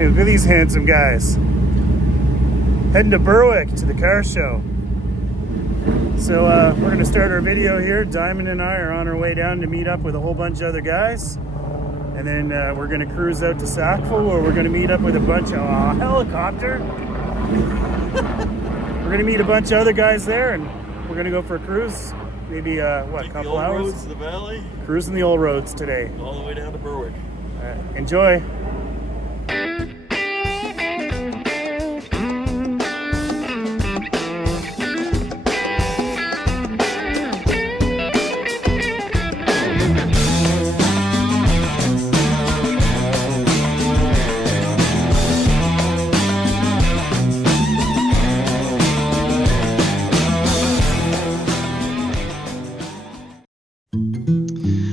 Hey, look at these handsome guys. Heading to Berwick to the car show. So we're going to start our video here. Diamond and I are on our way down to meet up with a whole bunch of other guys. And then we're going to cruise out to Sackville, where we're going to meet up with a bunch of helicopter. We're going to meet a bunch of other guys there, and we're going to go for a cruise. Maybe, a couple hours? Roads to the valley. Cruising the old roads today. All the way down to Berwick. Enjoy.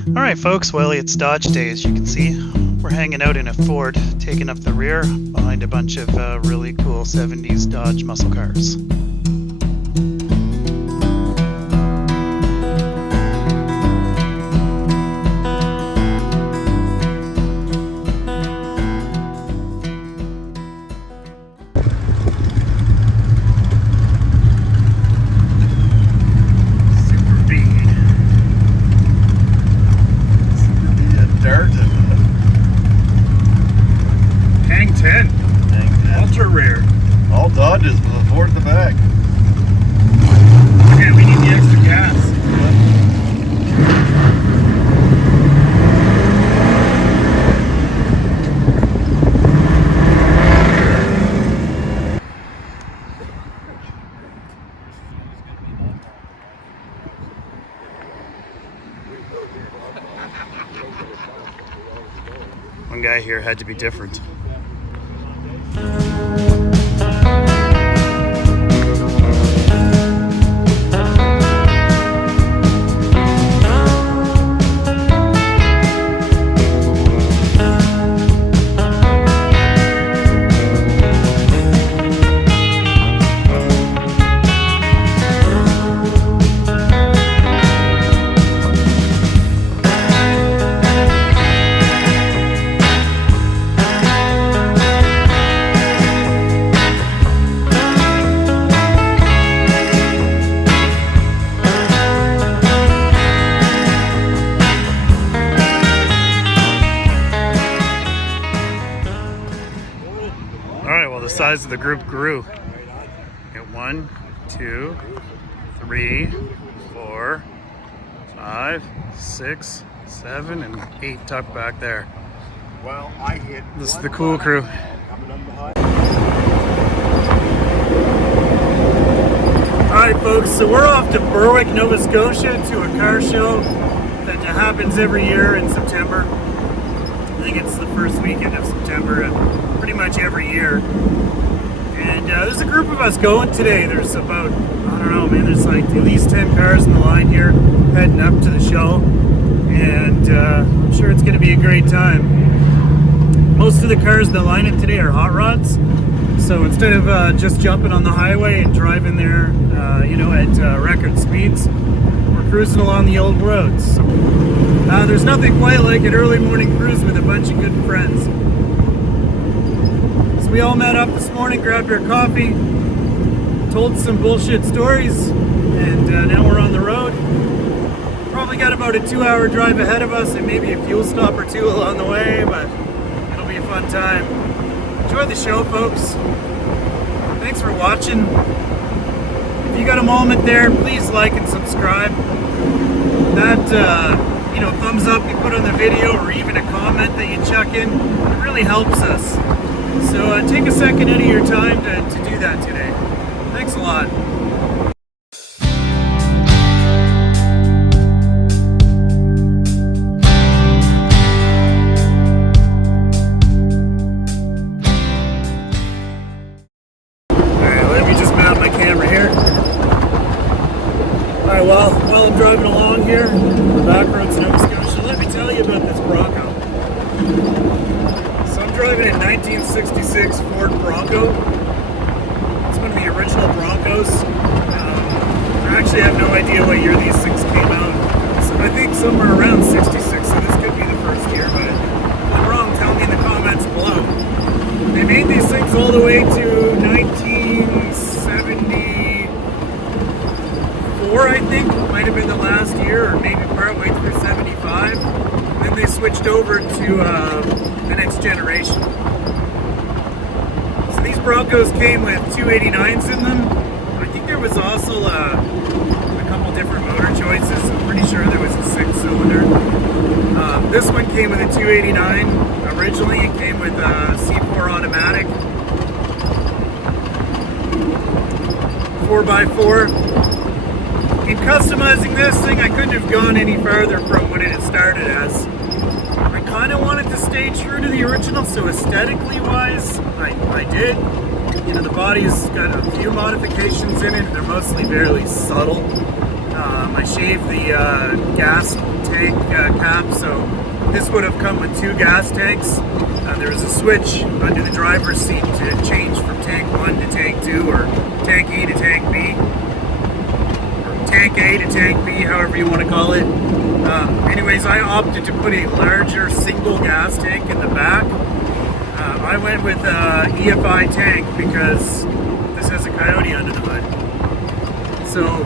Alright folks, well it's Dodge Day, as you can see. We're hanging out in a Ford, taking up the rear behind a bunch of really cool 70s Dodge muscle cars. Ultra rare. All Dodges with a Ford at the back. Okay, we need the extra gas. One guy here had to be different. The size of the group grew. Get 1, 2, 3, 4, 5, 6, 7, and 8 tucked back there. Well, I hit. This is the cool crew. Alright folks, so we're off to Berwick, Nova Scotia to a car show that happens every year in September. I think it's the first weekend of September, pretty much every year. And there's a group of us going today. There's about, I don't know, man, there's like at least 10 cars in the line here heading up to the show. And I'm sure it's going to be a great time. Most of the cars in the lineup today are Hotrods. So instead of just jumping on the highway and driving there, at record speeds, we're cruising along the old roads. There's nothing quite like an early morning cruise with a bunch of good friends. So we all met up this morning, grabbed our coffee, told some bullshit stories, and now we're on the road. Probably got about a 2-hour drive ahead of us and maybe a fuel stop or two along the way, but it'll be a fun time. Enjoy the show, folks. Thanks for watching. If you got a moment there, please like and subscribe. That thumbs up you put on the video, or even a comment that you chuck in, it really helps us. So take a second out of your time to do that today. Thanks a lot. Alright, let me just mount my camera here. Alright, while I'm driving along here, the back roads of Nova Scotia, let me tell you about this Bronco. So I'm driving a 1966 Ford Bronco. It's one of the original Broncos. I actually have no idea what year these things came out. So I think somewhere around 66, so this could be the first year, but if I'm wrong, tell me in the comments below. Maybe all the way to 1974, I think. Might have been the last year, or maybe partway through 75. And then they switched over to the next generation. So these Broncos came with 289s in them. I think there was also a couple different motor choices. I'm pretty sure there was a 6-cylinder. This one came with a 289. Originally, it came with a C4 automatic, 4x4. In customizing this thing, I couldn't have gone any farther from what it had started as. I kind of wanted to stay true to the original, so aesthetically wise, I did. You know, the body's got a few modifications in it. They're mostly fairly subtle. I shaved the gas tank cap, so this would have come with 2 gas tanks. There was a switch under the driver's seat to change from tank 1 to tank 2, or tank E to tank B, or tank A to tank B, however you want to call it. Anyways, I opted to put a larger single gas tank in the back. I went with EFI tank because this has a Coyote under the hood. So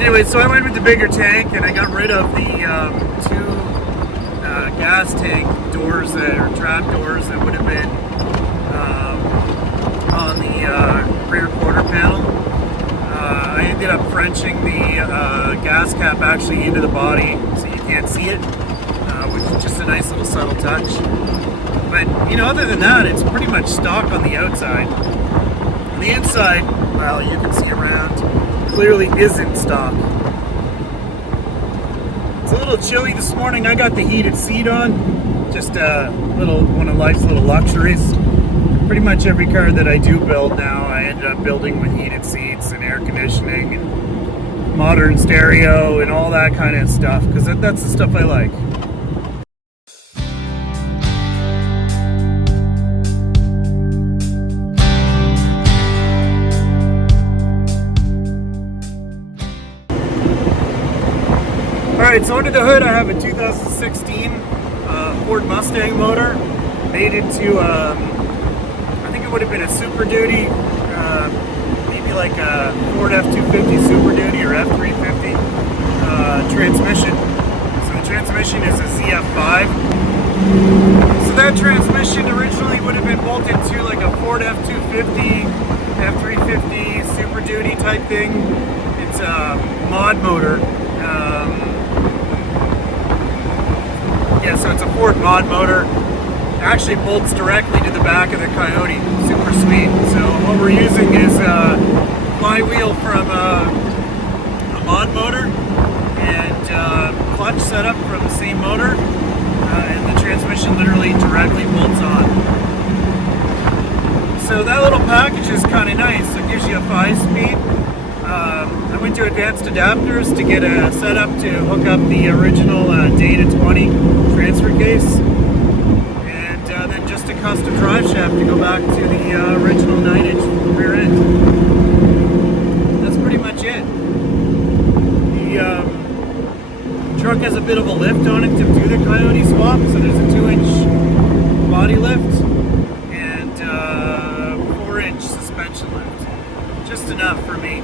anyway, so I went with the bigger tank, and I got rid of the 2 gas tank doors or trap doors that would have been on the rear quarter panel. I ended up Frenching the gas cap actually into the body so you can't see it, which is just a nice little subtle touch. But, you know, other than that, it's pretty much stock on the outside. On the inside, well, you can see around, clearly isn't stock. It's a little chilly this morning. I got the heated seat on. Just one of life's little luxuries. Pretty much every car that I do build now, I ended up building with heated seats and air conditioning and modern stereo and all that kind of stuff, because that's the stuff I like. Alright, so under the hood I have a 2016 Ford Mustang motor made into, I think it would have been a Super Duty, maybe like a Ford F-250 Super Duty or F-350 transmission. So the transmission is a ZF5. So that transmission originally would have been bolted to like a Ford F-250, F-350 Super Duty type thing. It's a mod motor. Yeah, so it's a Ford mod motor. It actually bolts directly to the back of the Coyote. Super sweet. So what we're using is a flywheel from a mod motor and clutch setup from the same motor, and the transmission literally directly bolts on. So that little package is kind of nice. It gives you a 5-speed. I went to Advanced Adapters to get a setup to hook up the original Data 20 transfer case, and then just a custom drive shaft to go back to the original 9-inch rear end. That's pretty much it. The truck has a bit of a lift on it to do the Coyote swap, so there's a 2-inch body lift and 4-inch suspension lift. Just enough for me.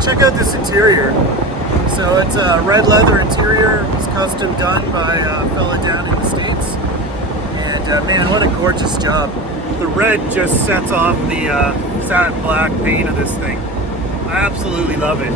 Check out this interior. So it's a red leather interior. It's custom done by a fella down in the States. And man, what a gorgeous job. The red just sets off the satin black paint of this thing. I absolutely love it.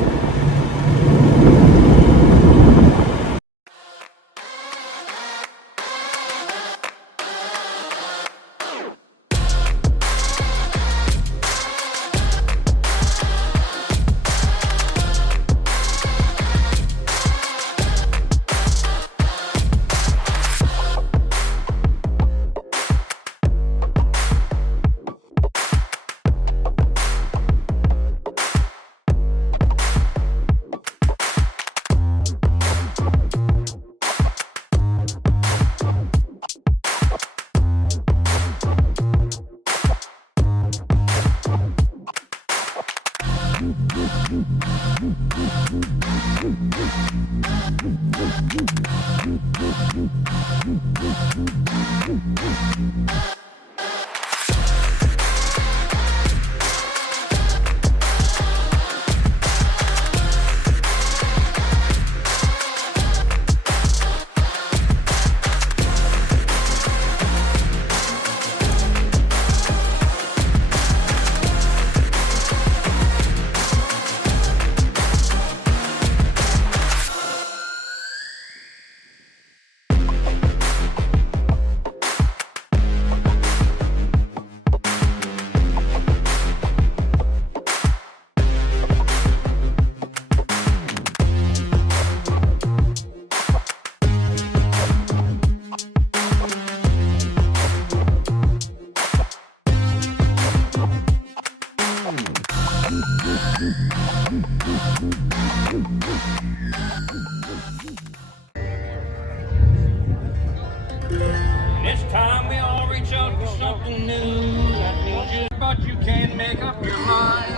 This time we all reach out for something new. That means you, but you can't make up your mind.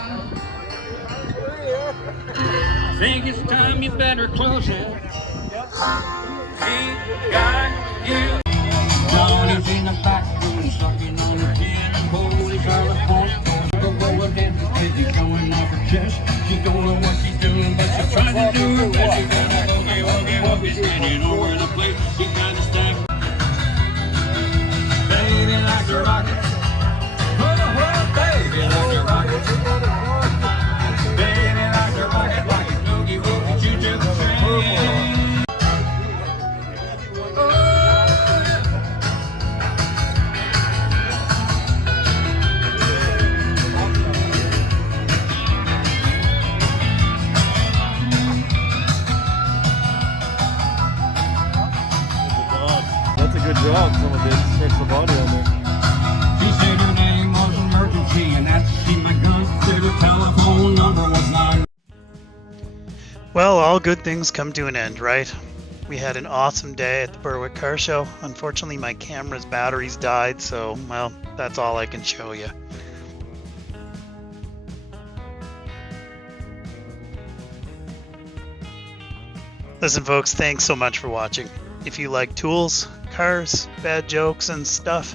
I think it's time you better close it. See, got you. Johnny's in the back room, sucking on a tin and holy California. The roller dances, busy showing off her chest. She don't know what she's doing, but she's trying to do her best. She got a boogie, woogie, woogie, spinning over the place. She got a stack. Baby like a rocket. Baby like a rocket. Baby like a rocket, like a boogie, woogie, choo-choo train. That's a good job. Someone did stretch the body on there. She said her name was Emergency, and asked to see my gun. Said her telephone number was 9. Well, all good things come to an end, right? We had an awesome day at the Berwick Car Show. Unfortunately, my camera's batteries died, so, well, that's all I can show you. Listen, folks, thanks so much for watching. If you like tools, cars, bad jokes, and stuff,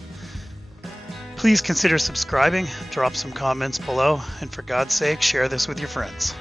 please consider subscribing, drop some comments below, and for God's sake, share this with your friends.